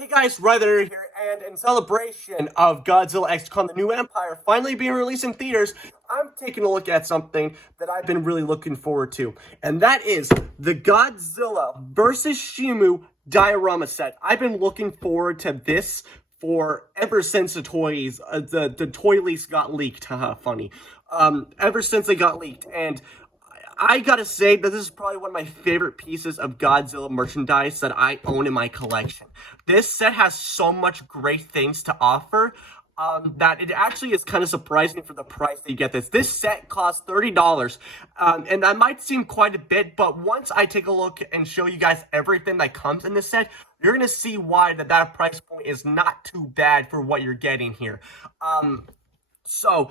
Hey guys, Ryder here, and in celebration of Godzilla X Kong the New Empire finally being released in theaters, I'm taking a look at something that I've been really looking forward to, and that is the Godzilla vs. Shimo diorama set. I've been looking forward to this for ever since the toy leaks got leaked. Haha, funny. Ever since they got leaked, and I gotta say that this is probably one of my favorite pieces of Godzilla merchandise that I own in my collection. This set has so much great things to offer that it actually is kind of surprising for the price that you get this. This set costs $30, and that might seem quite a bit, but once I take a look and show you guys everything that comes in this set, you're gonna see why that price point is not too bad for what you're getting here. So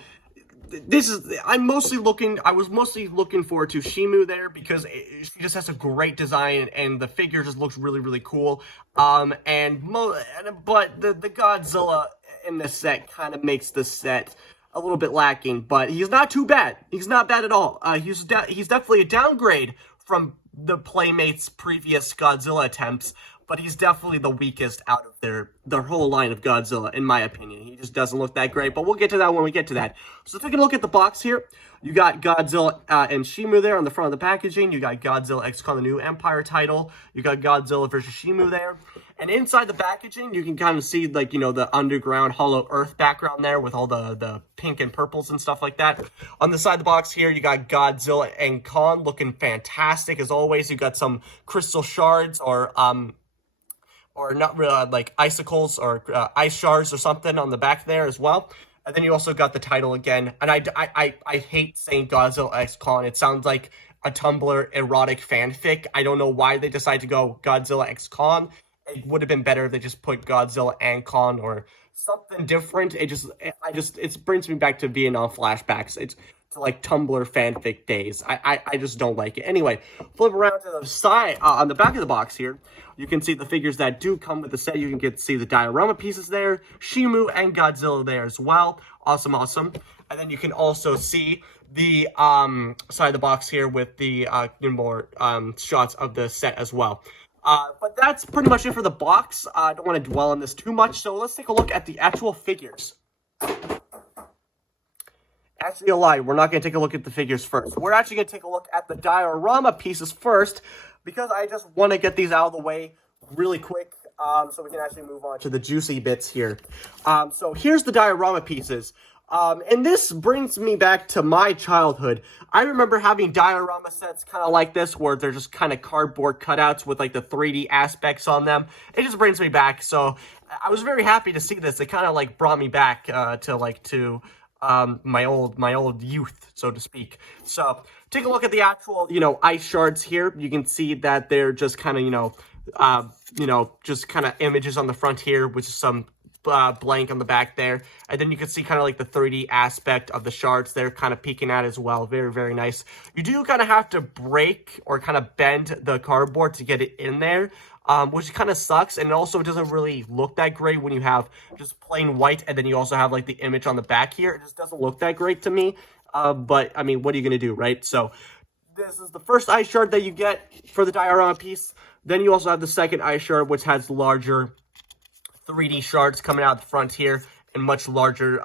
I was mostly looking forward to Shimo there because she just has a great design and the figure just looks really, really cool. But the Godzilla in this set kind of makes the set a little bit lacking, but he's not too bad. He's not bad at all. He's definitely a downgrade from the Playmates' previous Godzilla attempts, but he's definitely the weakest out of their whole line of Godzilla, in my opinion. He just doesn't look that great, but we'll get to that when we get to that. So taking a look at the box here, you got Godzilla and Shimo there on the front of the packaging. You got Godzilla X Kong the New Empire title. You got Godzilla vs. Shimo there. And inside the packaging, you can kind of see, like, you know, the underground Hollow Earth background there with all the pink and purples and stuff like that. On the side of the box here, you got Godzilla and Kong looking fantastic as always. You got some crystal shards or not really, like icicles or ice shards or something on the back there as well. And then you also got the title again. And I hate saying Godzilla X Kong. It sounds like a Tumblr erotic fanfic. I don't know why they decided to go Godzilla X Kong. It would have been better if they just put Godzilla and Kong or something different. It brings me back to Vietnam flashbacks. It's to like Tumblr fanfic days. I just don't like it. Anyway, flip around to the side, on the back of the box here, you can see the figures that do come with the set. You can see the diorama pieces there, Shimo and Godzilla there as well. Awesome, awesome. And then you can also see the side of the box here with the more shots of the set as well. But that's pretty much it for the box. I don't want to dwell on this too much, so let's take a look at the actual figures. Actually, a lie. We're not going to take a look at the figures first. We're actually going to take a look at the diorama pieces first, because I just want to get these out of the way really quick, so we can actually move on to the juicy bits here. So here's the diorama pieces. And this brings me back to my childhood. I remember having diorama sets kind of like this, where they're just kind of cardboard cutouts with like the 3D aspects on them. It just brings me back. So I was very happy to see this. It kind of like brought me back to my old youth, so to speak. So take a look at the actual, ice shards here. You can see that they're just kind of, just kind of images on the front here, which is some blank on the back there, and then you can see kind of like the 3D aspect of the shards there kind of peeking out as well. Very, very nice. You do kind of have to break or kind of bend the cardboard to get it in there, which kind of sucks, and it also doesn't really look that great when you have just plain white and then you also have like the image on the back here. It just doesn't look that great to me, but I mean, what are you gonna do, right? So this is the first ice shard that you get for the diorama piece. Then you also have the second ice shard, which has larger 3D shards coming out the front here, and much larger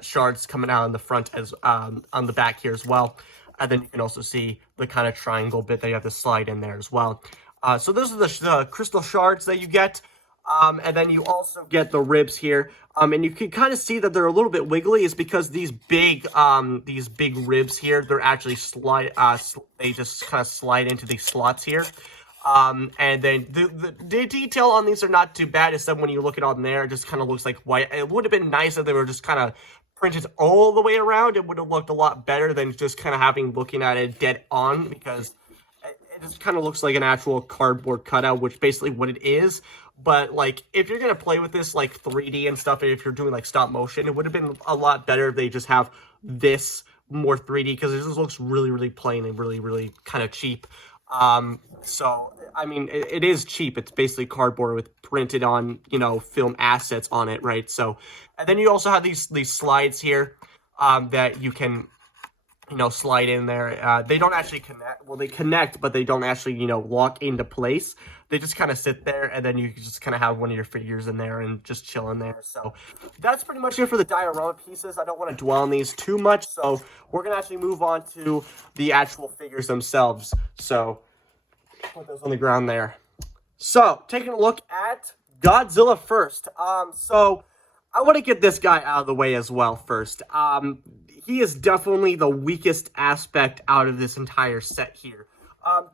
shards coming out on the front as on the back here as well. And then you can also see the kind of triangle bit that you have to slide in there as well. So those are the crystal shards that you get. And then you also get the ribs here. And you can kind of see that they're a little bit wiggly. Is because these big ribs here, they're actually they just kind of slide into these slots here. And then the detail on these are not too bad, except when you look at on there, it just kind of looks like white. It would have been nice if they were just kind of printed all the way around. It would have looked a lot better than just kind of looking at it dead on, because it just kind of looks like an actual cardboard cutout, which basically what it is. But like, if you're gonna play with this like 3D and stuff, if you're doing like stop motion, it would have been a lot better if they just have this more 3D, because it just looks really, really plain and really, really kind of cheap. So, I mean, it is cheap. It's basically cardboard with printed on, film assets on it, right? So, and then you also have these slides here, that you can slide in there. They don't actually connect. Well, they connect, but they don't actually, lock into place. They just kind of sit there, and then you just kind of have one of your figures in there and just chill in there. So that's pretty much it for the diorama pieces. I don't want to dwell on these too much, so we're going to actually move on to the actual figures themselves. So put those on the ground there. So taking a look at Godzilla first. So I want to get this guy out of the way as well first. He is definitely the weakest aspect out of this entire set here.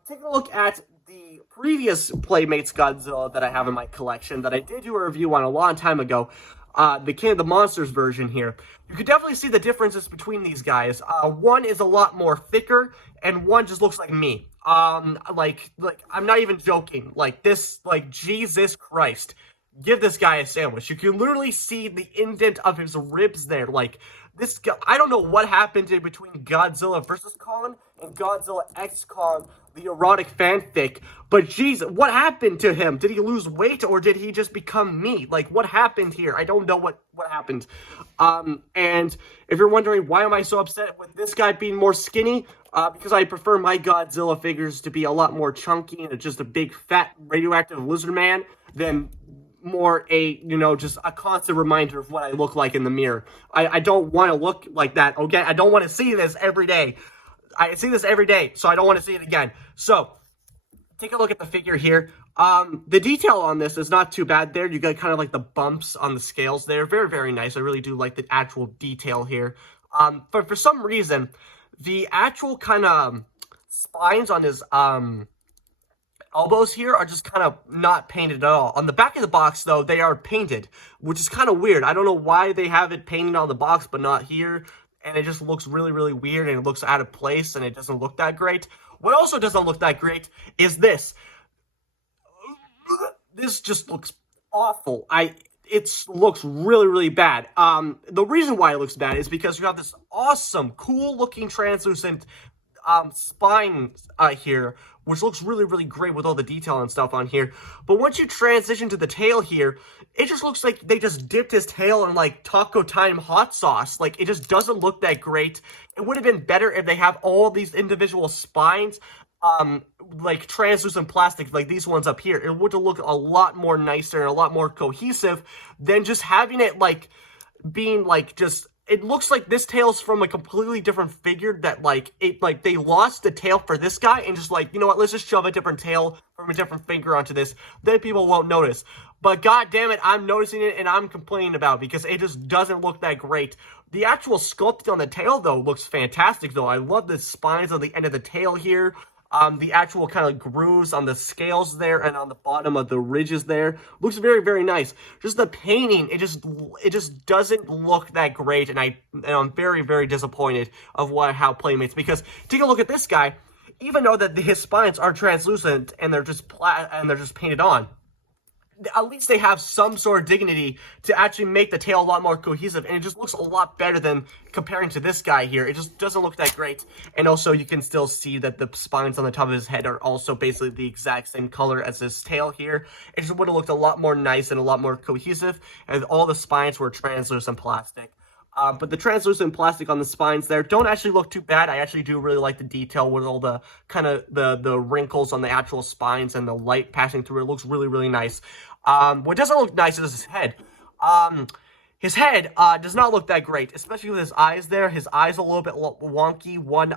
Taking a look at the previous Playmates Godzilla that I have in my collection that I did do a review on a long time ago, the King of the Monsters version here, you can definitely see the differences between these guys. One is a lot more thicker, and one just looks like me. Like I'm not even joking. Like this, like Jesus Christ. Give this guy a sandwich. You can literally see the indent of his ribs there. Like, this guy, I don't know what happened in between Godzilla vs. Kong and Godzilla X Kong, the erotic fanfic, but jeez, what happened to him? Did he lose weight, or did he just become me? Like, what happened here? I don't know what happened. And if you're wondering why am I so upset with this guy being more skinny, because I prefer my Godzilla figures to be a lot more chunky and just a big, fat, radioactive lizard man than more just a constant reminder of what I look like in the mirror. I don't want to look like that, okay? I don't want to see this every day. I see this every day, so I don't want to see it again. So, take a look at the figure here. The detail on this is not too bad there. You got kind of like the bumps on the scales there. Very, very nice. I really do like the actual detail here. But for some reason, the actual kind of spines on his, elbows here are just kind of not painted at all. On the back of the box, though, they are painted, which is kind of weird. I don't know why they have it painted on the box, but not here. And it just looks really, really weird, and it looks out of place, and it doesn't look that great. What also doesn't look that great is this. This just looks awful. It looks really, really bad. The reason why it looks bad is because you have this awesome, cool-looking translucent spine here, which looks really, really great with all the detail and stuff on here. But once you transition to the tail here, it just looks like they just dipped his tail in, like, Taco Time hot sauce. Like, it just doesn't look that great. It would have been better if they have all these individual spines, like, translucent plastic, like these ones up here. It would have looked a lot more nicer and a lot more cohesive than just having it, like, being, like, just... It looks like this tail's from a completely different figure that, they lost the tail for this guy and just like, you know what, let's just shove a different tail from a different figure onto this. Then people won't notice. But god damn it, I'm noticing it and I'm complaining about it because it just doesn't look that great. The actual sculpting on the tail, though, looks fantastic, though. I love the spines on the end of the tail here. The actual kind of grooves on the scales there and on the bottom of the ridges there looks very, very nice. Just the painting, it just doesn't look that great, and I'm very, very disappointed of how Playmates, because take a look at this guy. Even though that his spines are translucent and they're just painted on, at least they have some sort of dignity to actually make the tail a lot more cohesive, and it just looks a lot better than comparing to this guy here. It just doesn't look that great, and also you can still see that the spines on the top of his head are also basically the exact same color as his tail here. It just would have looked a lot more nice and a lot more cohesive, and all the spines were translucent plastic. But the translucent plastic on the spines there don't actually look too bad. I actually do really like the detail with all the kind of the wrinkles on the actual spines and the light passing through. It looks really, really nice. What doesn't look nice is his head. His head does not look that great, especially with his eyes there. His eyes are a little bit wonky. One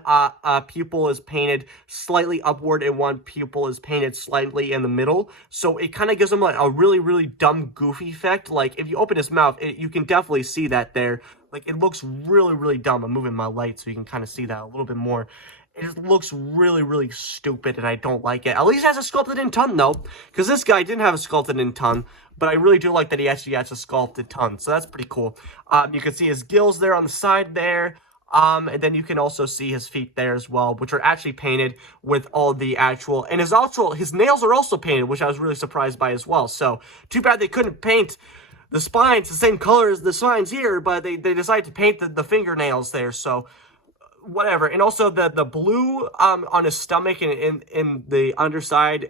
pupil is painted slightly upward and one pupil is painted slightly in the middle. So it kind of gives him like a really, really dumb, goofy effect. Like if you open his mouth, you can definitely see that there. Like it looks really, really dumb. I'm moving my light so you can kind of see that a little bit more. It just looks really, really stupid, and I don't like it. At least it has a sculpted in tongue, though, because this guy didn't have a sculpted in tongue, but I really do like that he actually has a sculpted tongue, so that's pretty cool. You can see his gills there on the side there, and then you can also see his feet there as well, which are actually painted with all the actual, and his nails are also painted, which I was really surprised by as well. So, too bad they couldn't paint the spines the same color as the spines here, but they decided to paint the fingernails there, so... whatever. And also the blue on his stomach and in the underside,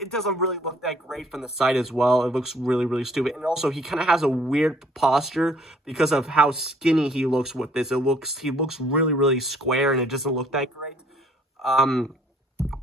it doesn't really look that great from the side as well. It looks really, really stupid. And also, he kind of has a weird posture because of how skinny he looks with this. He looks really, really square, and it doesn't look that great.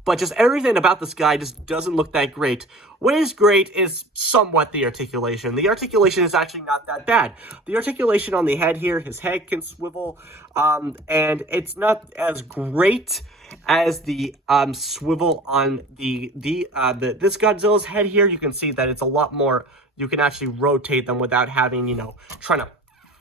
But just everything about this guy just doesn't look that great. What is great is somewhat the articulation. The articulation is actually not that bad. The articulation on the head here, his head can swivel, and it's not as great as the swivel on this Godzilla's head here. You can see that it's a lot more. You can actually rotate them without having, trying to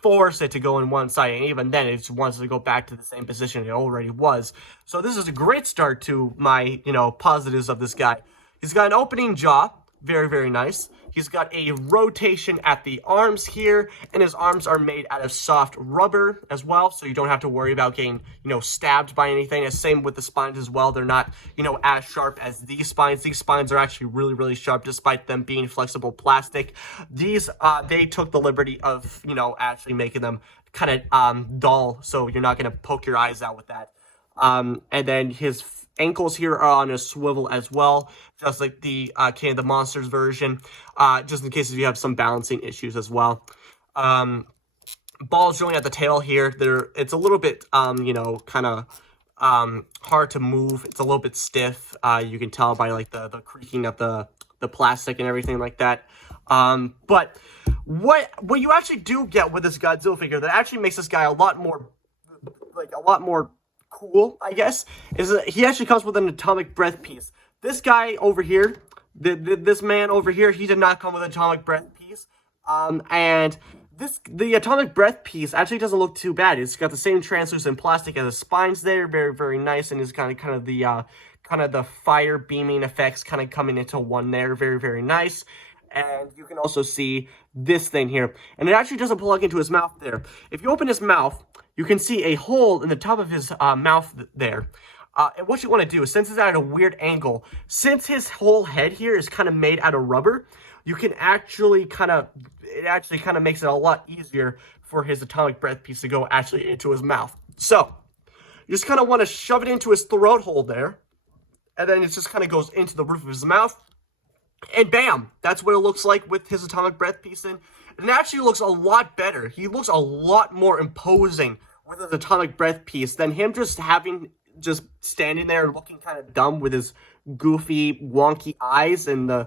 force it to go in one side, and even then it just wants to go back to the same position it already was. So this is a great start to my, positives of this guy. He's got an opening jaw, very, very nice. He's got a rotation at the arms here, and his arms are made out of soft rubber as well, so you don't have to worry about getting, stabbed by anything. And same with the spines as well. They're not, as sharp as these spines. These spines are actually really, really sharp, despite them being flexible plastic. These, they took the liberty of, actually making them kind of dull, so you're not going to poke your eyes out with that. And then his ankles here are on a swivel as well, just like the King of the Monsters version, just in case you have some balancing issues as well. Balls showing at the tail here. It's a little bit, kind of hard to move. It's a little bit stiff. You can tell by like the creaking of the plastic and everything like that. But what you actually do get with this Godzilla figure that actually makes this guy a lot more cool, I guess, is that he actually comes with an atomic breath piece. This guy over here, this man over here, he did not come with an atomic breath piece. And the atomic breath piece actually doesn't look too bad. It's got the same translucent plastic as the spines there, very, very nice, and is kind of the fire beaming effects kind of coming into one there, very, very nice. And you can also see this thing here, and it actually doesn't plug into his mouth there. If you open his mouth, you can see a hole in the top of his mouth there. And what you want to do is, since it's at a weird angle, since his whole head here is kind of made out of rubber, you can actually it actually makes it a lot easier for his atomic breath piece to go actually into his mouth. So, you just kind of want to shove it into his throat hole there, and then it just kind of goes into the roof of his mouth, and bam! That's what it looks like with his atomic breath piece in. And it actually looks a lot better. He looks a lot more imposing with his atomic breath piece than him just standing there looking kind of dumb with his goofy, wonky eyes and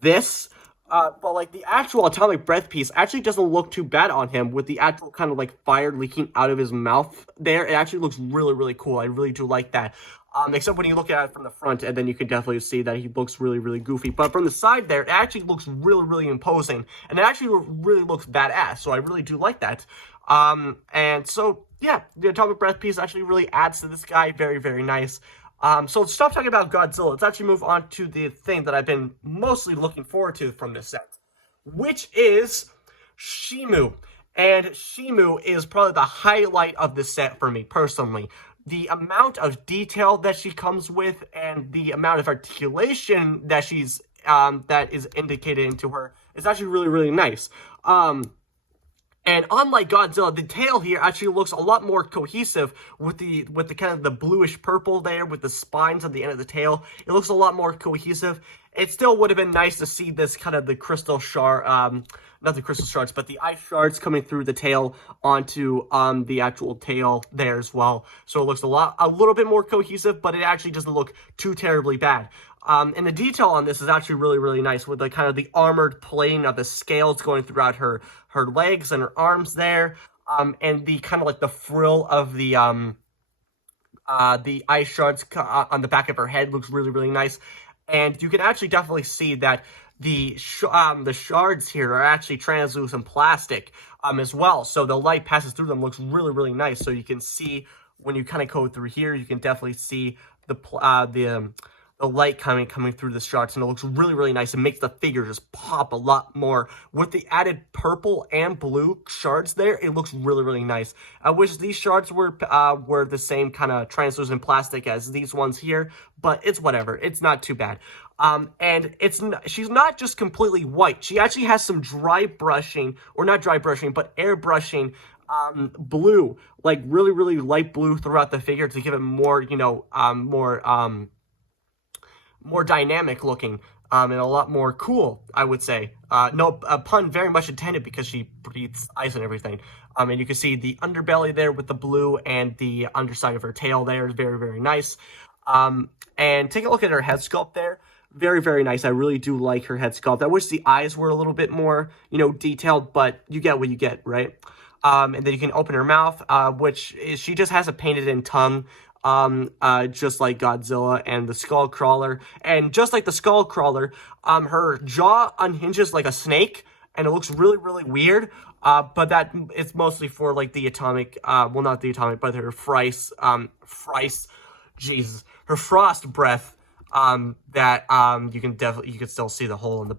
this. But like the actual atomic breath piece actually doesn't look too bad on him with the actual kind of like fire leaking out of his mouth there. It actually looks really, really cool. I really do like that. Except when you look at it from the front, and then you can definitely see that he looks really, really goofy. But from the side there, it actually looks really, really imposing. And it actually really looks badass. So I really do like that. And so, yeah, the atomic breath piece actually really adds to this guy. Very, very nice. So let's stop talking about Godzilla. Let's actually move on to the thing that I've been mostly looking forward to from this set, which is Shimo. And Shimo is probably the highlight of this set for me, personally. The amount of detail that she comes with and the amount of articulation that that is indicated into her is actually really, really nice. And unlike Godzilla, the tail here actually looks a lot more cohesive with the kind of the bluish purple there with the spines at the end of the tail. It looks a lot more cohesive. It still would have been nice to see this kind of the crystal shard, not the crystal shards, but the ice shards coming through the tail onto the actual tail there as well. So it looks a little bit more cohesive, but it actually doesn't look too terribly bad. And the detail on this is actually really, really nice with the kind of the armored plating of the scales going throughout her legs and her arms there, and the kind of like the frill of the ice shards on the back of her head looks really, really nice. And you can actually definitely see that the shards here are actually translucent plastic as well. So the light passes through them, looks really, really nice. So you can see when you kind of go through here, you can definitely see the light coming through the shards, and it looks really, really nice. It makes the figure just pop a lot more. With the added purple and blue shards there, it looks really, really nice. I wish these shards were the same kind of translucent plastic as these ones here, but it's whatever. It's not too bad. And she's not just completely white. She actually has some dry brushing, or not dry brushing, but airbrushing blue, like really, really light blue throughout the figure to give it more, more dynamic looking, and a lot more cool, I would say. No, a pun very much intended because she breathes ice and everything. And you can see the underbelly there with the blue, and the underside of her tail there is very, very nice. And take a look at her head sculpt there. Very, very nice. I really do like her head sculpt. I wish the eyes were a little bit more, detailed, but you get what you get, right? And then you can open her mouth, which is, she just has a painted in tongue, just like Godzilla and the skull crawler. And just like the skull crawler, her jaw unhinges like a snake, and it looks really, really weird. But that it's mostly for like the atomic, well, not the atomic, but her her frost breath. That you can still see the hole in the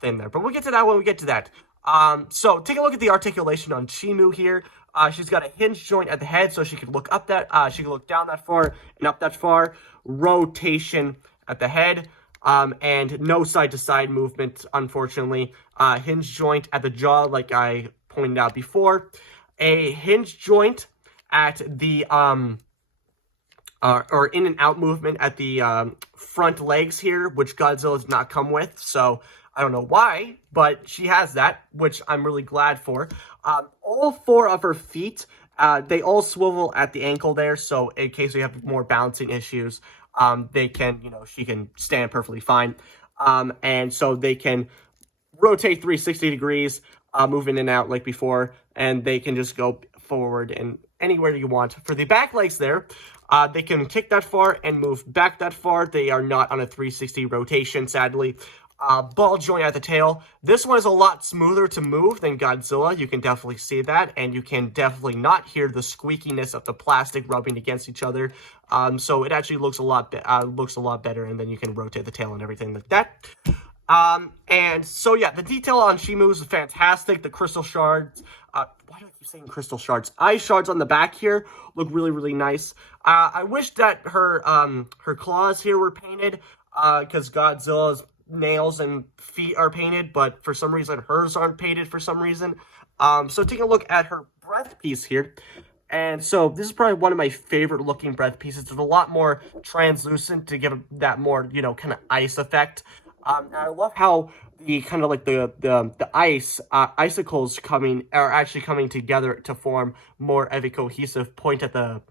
thing there. But we'll get to that when we get to that. So take a look at the articulation on Shimo here. She's got a hinge joint at the head, so she can look up that, she can look down that far and up that far. Rotation at the head, and no side-to-side movement, unfortunately. Hinge joint at the jaw, like I pointed out before. A hinge joint at the, or in and out movement at the front legs here, which Godzilla does not come with. So I don't know why, but she has that, which I'm really glad for. All 4 of her feet, they all swivel at the ankle there. So in case we have more balancing issues, they can, she can stand perfectly fine. And so they can rotate 360 degrees, move in and out like before, and they can just go forward and anywhere you want. For the back legs there, they can kick that far and move back that far. They are not on a 360 rotation, sadly. Ball joint at the tail. This one is a lot smoother to move than Godzilla. You can definitely see that, and you can definitely not hear the squeakiness of the plastic rubbing against each other. So it actually looks a lot better, and then you can rotate the tail and everything like that. And so yeah, the detail on Shimo is fantastic. The crystal shards, why do I keep saying crystal shards? Eye shards on the back here look really, really nice. I wish that her claws here were painted, because Godzilla's nails and feet are painted, but for some reason hers aren't painted for some reason. So taking a look at her breath piece here. And so this is probably one of my favorite looking breath pieces. It's a lot more translucent to give that more, kind of ice effect. And I love how the kind of like the icicles are actually coming together to form more of a cohesive point at the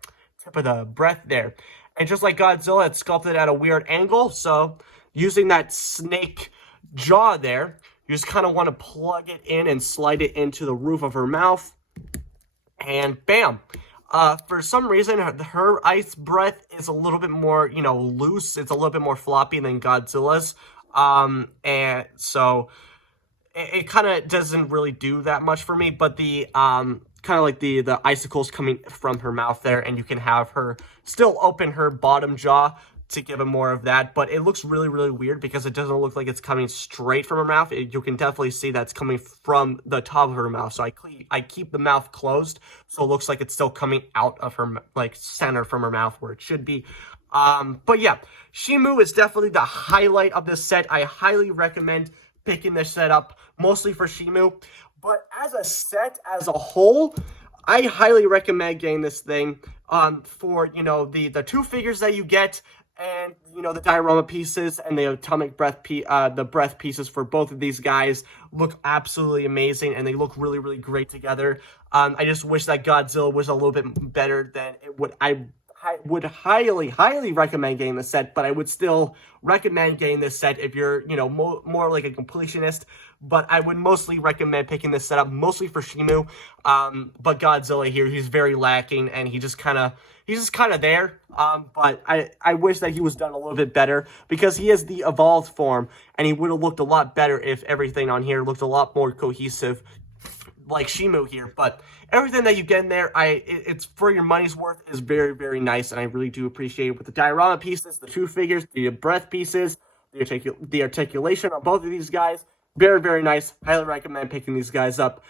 tip of the breath there. And just like Godzilla, it's sculpted at a weird angle. So using that snake jaw there, you just kind of want to plug it in and slide it into the roof of her mouth. And bam. For some reason, her ice breath is a little bit more, loose. It's a little bit more floppy than Godzilla's. And so it kind of doesn't really do that much for me, but the, kind of like the icicles coming from her mouth there, and you can have her still open her bottom jaw to give it more of that, but it looks really, really weird because it doesn't look like it's coming straight from her mouth. You can definitely see that's coming from the top of her mouth, so I keep the mouth closed, so it looks like it's still coming out of her, like, center from her mouth where it should be. But yeah, Shimo is definitely the highlight of this set. I highly recommend picking this set up, mostly for Shimo, but as a set as a whole, I highly recommend getting this thing, for, the 2 figures that you get, and, the diorama pieces and the atomic breath the breath pieces for both of these guys look absolutely amazing, and they look really, really great together. I just wish that Godzilla was a little bit better than it would. I would highly, highly recommend getting this set, but I would still recommend getting this set if you're, more like a completionist. But I would mostly recommend picking this set up, mostly for Shimo. But Godzilla here, he's very lacking, and he's just kind of there. But I wish that he was done a little bit better, because he is the evolved form, and he would have looked a lot better if everything on here looked a lot more cohesive, like Shimo here. But everything that you get in there, it's for your money's worth, is very, very nice, and I really do appreciate it with the diorama pieces, the 2 figures, the breath pieces, the articulation on both of these guys. Very, very nice. Highly recommend picking these guys up.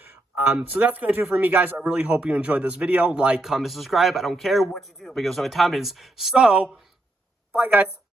So that's going to do it for me, guys. I really hope you enjoyed this video. Like, comment, subscribe. I don't care what you do, because my time is. So, bye, guys.